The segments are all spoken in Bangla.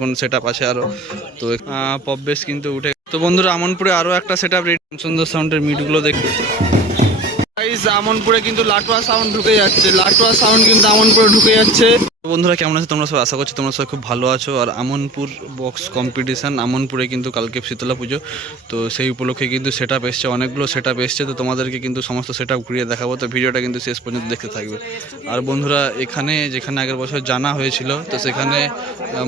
কোন সেটআপ আছে আরো। তো পপ বেস কিন্তু উঠে। তো বন্ধুরা আমনপুরে আরো একটা সেটআপ রেডি। সুন্দর সাউন্ডের মিটগুলো দেখতে গাইস, আমনপুরে কিন্তু লাটুয়া সাউন্ড ঢুকে যাচ্ছে। লাটুয়া সাউন্ড কিন্তু আমনপুরে ঢুকে যাচ্ছে। বন্ধুরা কেমন আছো তোমরা সব? আশা করছি তোমরা সবাই খুব ভালো আছো। আর আমনপুর বক্স কম্পিটিশন, আমনপুরে কিন্তু কালকে শীতলা পুজো, তো সেই উপলক্ষে কিন্তু সেটআপ এসছে, অনেকগুলো সেটআপ এসছে। তো তোমাদেরকে কিন্তু সমস্ত সেটআপ ঘুরিয়ে দেখাবো, তো ভিডিওটা কিন্তু শেষ পর্যন্ত দেখতে থাকবে। আর বন্ধুরা এখানে যেখানে আগের বছর জানা হয়েছিল, তো সেখানে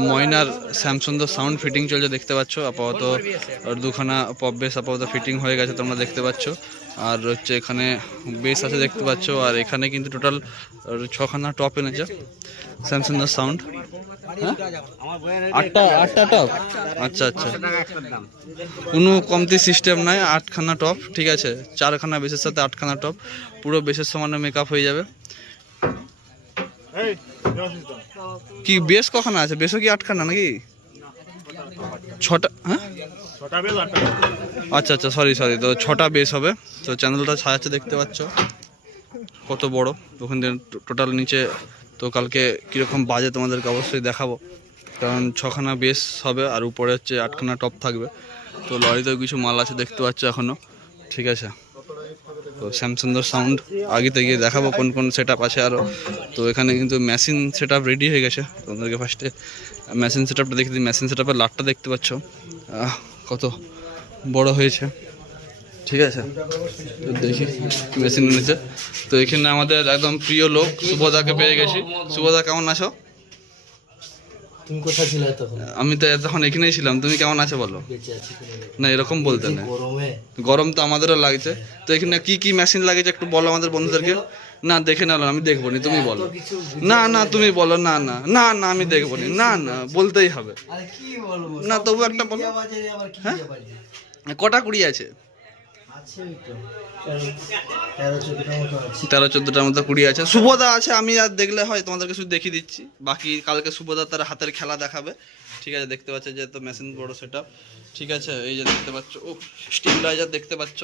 ময়নার শ্যামসুন্দর সাউন্ড ফিটিং চলছে দেখতে পাচ্ছ। আপাতত দুখানা পপ বেস আপাতত ফিটিং হয়ে গেছে তোমরা দেখতে পাচ্ছ। আর হচ্ছে এখানে বেস আছে দেখতে পাচ্ছ। আর এখানে কিন্তু টোটাল 6খানা টপ এনেছে স্যামসাংয়ের সাউন্ড। আটটা টপ। আচ্ছা আচ্ছা, কোনো কমতি সিস্টেম নাই। 8খানা টপ, ঠিক আছে। 4খানা বেসের সাথে 8খানা টপ, পুরো বেসের সমানে মেকআপ হয়ে যাবে। কি বেস কখানা আছে? বেসও কি 8খানা নাকি? 6টা? হ্যাঁ আচ্ছা আচ্ছা, সরি। তো 6টা বেস হবে। তো চ্যানেলটা ছায়াচ্ছে দেখতে পাচ্ছ কত বড়। ওখান থেকে টোটাল নিচে তো কালকে কীরকম বাজে তোমাদেরকে অবশ্যই দেখাবো, কারণ 6খানা বেস হবে আর উপরে হচ্ছে 8খানা টপ থাকবে। তো লরিতেও কিছু মাল আছে দেখতে পাচ্ছ এখনও, ঠিক আছে। তো স্যামসাংয়ের সাউন্ড আগে থেকে দেখাবো কোন কোন সেটআপ আছে আরও। তো এখানে কিন্তু মেশিন সেটআপ রেডি হয়ে গেছে। তোমাদেরকে ফার্স্টে মেশিন সেটআপটা দেখে দিই। মেশিন সেটআপের লাটটা দেখতে পাচ্ছ কত বড় হয়েছে, ঠিক আছে। তো দেখি মেশিন এনেছে। তো এখানে আমাদের একদম প্রিয় লোক সুভদাকে পেয়ে গেছি। সুভদা কেমন আছো? তুমি কোথায় ছিলে তখন? আমি তো তখন এখানেই ছিলাম। তুমি কেমন আছো বলো? বেঁচে আছি না এরকম বলতে না, গরমে। গরম তো আমাদেরও লাগছে। তো এখানে কি কি মেশিন লাগেছে একটু বলো আমাদের বন্ধুদেরকে। না দেখে নাও, আমি দেখবো নি, তুমি বলো। না না তুমি বলো। না না না না আমি দেখবো নি। না না বলতেই হবে। আরে কি বলবো, না তবু একটা বলো। বাজারে আবার কি হ্যাঁ? বাজারে কটা কুড়ি আছে? আছে ওই তো 13-14টার মতো আছে। 13-14টার মতো কুড়ি আছে। শুভদা আছে, আমি আর দেখলে হয় তোমাদেরকে শুধু দেখিয়ে দিচ্ছি। বাকি কালকে শুভদা তার হাতের খেলা দেখাবে, ঠিক আছে। দেখতে পাচ্ছ যে তো মেশিন বড় সেটআপ, ঠিক আছে। এই যে দেখতে পাচ্ছ ও স্টেবিলাইজার দেখতে পাচ্ছ,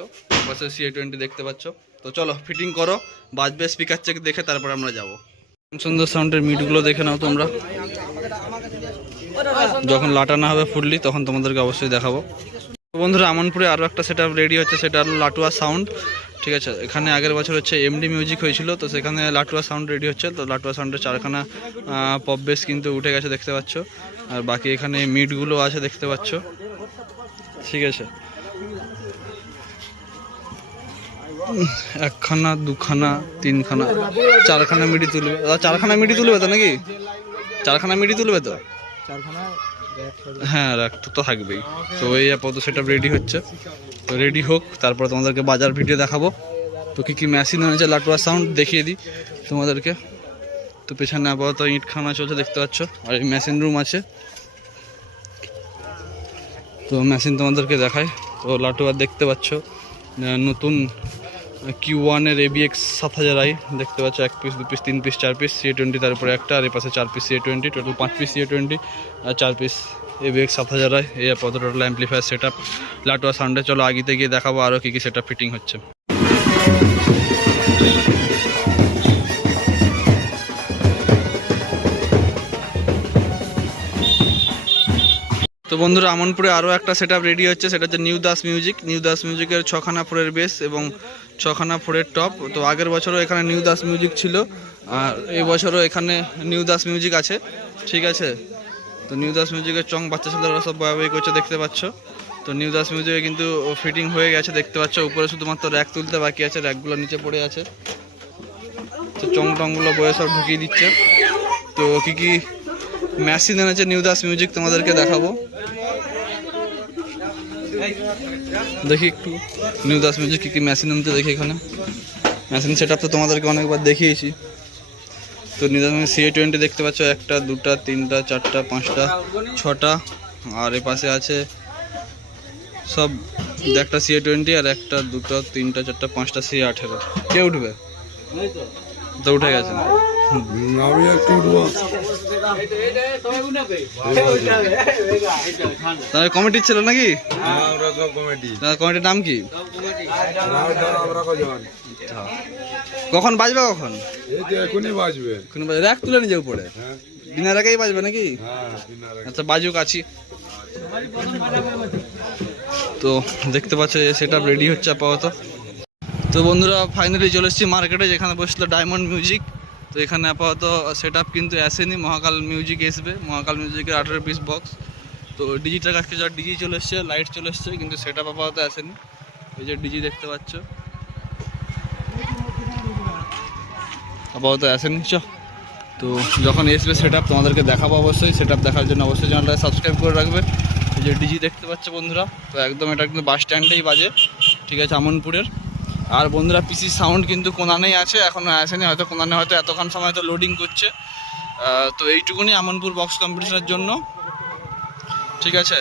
পাশে CA20 দেখতে পাচ্ছ। তো চলো ফিটিং করো, বাজবে স্পিকার চেক দেখে তারপর আমরা যাবো। সুন্দর সাউন্ডের মিটগুলো দেখে নাও তোমরা। যখন লাটানো হবে ফুললি তখন তোমাদেরকে অবশ্যই দেখাবো। বন্ধুরা আমনপুরে আরও একটা সেটআপ রেডি হচ্ছে, সেটা হলো লাটুয়া সাউন্ড, ঠিক আছে। এখানে আগের বছর হচ্ছে MD মিউজিক হয়েছিল, তো সেখানে লাটুয়া সাউন্ড রেডি হচ্ছে। তো লাটুয়া সাউন্ডের 4খানা পপ বেস কিন্তু উঠে গেছে দেখতে পাচ্ছ। আর বাকি এখানে মিটগুলো আছে দেখতে পাচ্ছ, ঠিক আছে। 1খানা 2খানা 3খানা 4খানা মিডি তুলবে। 4খানা মিডি তুলবে তো নাকি? 4খানা মিডি তুলবে তো? হ্যাঁ রাখতো তো থাকবেই। তো এই আপাতত সেটআপ রেডি হচ্ছে। তো রেডি হোক, তারপর তোমাদেরকে বাজার ভিডিও দেখাবো। তো কী কী মেশিন হয়েছে লাটুয়া সাউন্ড দেখিয়ে দিই তোমাদেরকে। তো পেছনে আপাতত ইটখানা চলছে দেখতে পাচ্ছ। আর এই মেশিন রুম আছে, তো মেশিন তোমাদেরকে দেখায়। তো লাটুয়া দেখতে পাচ্ছ নতুন Q1-এর ABX 7000i দেখতে পাচ্ছ। 1 piece 2 piece 3 piece 4 piece CA20, তারপরে একটা, আর এই পাশে 4 piece CA20, total 5 piece CA20 আর 4 পিস ABX 7000i। এই আপাতত টোটাল অ্যাম্পলিফায়ার সেটআপ লাটুয়া সাউন্ডে। চলো আগিতে গিয়ে দেখাবো আরও কী কী সেটআপ ফিটিং হচ্ছে। তো বন্ধুরা আমনপুরে আরও একটা সেটআপ রেডি হচ্ছে, সেটা হচ্ছে new Das music. New Das মিউজিকের 6খানা 4-এর বেস এবং 6খানা 4-এর টপ। তো আগের বছরও এখানে নিউ দাস মিউজিক ছিল, আর এই বছরও এখানে নিউ দাস মিউজিক আছে, ঠিক আছে। তো নিউ দাস মিউজিকের চং বাচ্চা ছেলেরা সব বয়াবই করছে দেখতে পাচ্ছ। তো নিউ দাস মিউজিকে কিন্তু ফিটিং হয়ে গেছে দেখতে পাচ্ছ। উপরে শুধুমাত্র র্যাক তুলতে বাকি আছে, র্যাকগুলো নিচে পড়ে আছে। তো চং টংগুলো বয়ে সব ঢুকিয়ে দিচ্ছে। তো কী কী মেশিন এনেছে নিউ দাস মিউজিক তোমাদেরকে দেখাবো। দেখি একটু নিউ দাস মিউজিক কী কী মেশিন আনতে দেখি। এখানে মেশিন সেটআপ তো তোমাদেরকে অনেকবার দেখিয়েছি। তো নিউ দাস CA20 দেখতে পাচ্ছ, 1টা 2টা 3টা 4টা 5টা 6টা। আর এ পাশে আছে সব একটা CA20 আর 1টা 2টা 3টা 4টা 5টা CA18। কে উঠবে? তো উঠে গেছে। আমি একটু উঠবো। তাহলে কমিটির ছিল নাকি? আমরা সব কমিটি। কমিটির নাম কি? আমরা কজন? কখন বাজবে? কখন এই তো এখনই বাজবে। র্যাক তুলে নিজে উপরে। হ্যাঁ দিনের আগেই বাজবে নাকি? হ্যাঁ দিনার আচ্ছা বাজুক আছি। তো দেখতে পাচ্ছ সেট আপ রেডি হচ্ছে আপাতত। তো বন্ধুরা ফাইনালি চলে এসেছি মার্কেটে, যেখানে বসছিল ডায়মন্ড মিউজিক। তো এখানে আপাতত সেট আপ কিন্তু আসেনি, মহাকাল মিউজিক আসবে, মহাকাল মিউজিকের 18 পিস বক্স। তো ডিজিটাল কাছকে যা ডিজি চলে এসছে, লাইট চলে এসছে, কিন্তু সেট আপ আপাতত আসেনি। এই যে ডিজি দেখতে পাচ্ছ আপাতত আসেনি। তো যখন আসবে সেট আপ তোমাদেরকে দেখাবো অবশ্যই। সেট আপ দেখার জন্য অবশ্যই চ্যানেলটা সাবস্ক্রাইব করে রাখবে। এই যে ডিজি দেখতে পাচ্ছ বন্ধুরা, তো একদম এটা কিন্তু বাস স্ট্যান্ডেই বাজে, ঠিক আছে, আমনপুরের। আর বন্ধুরা পিসি সাউন্ড কিন্তু কোনানেই আছে, এখনও আসেনি, হয়তো কোনানে হয়তো এতক্ষণ সময় তো লোডিং করছে। তো এইটুকুনি আমনপুর বক্স কম্পিটিশনের জন্য, ঠিক আছে।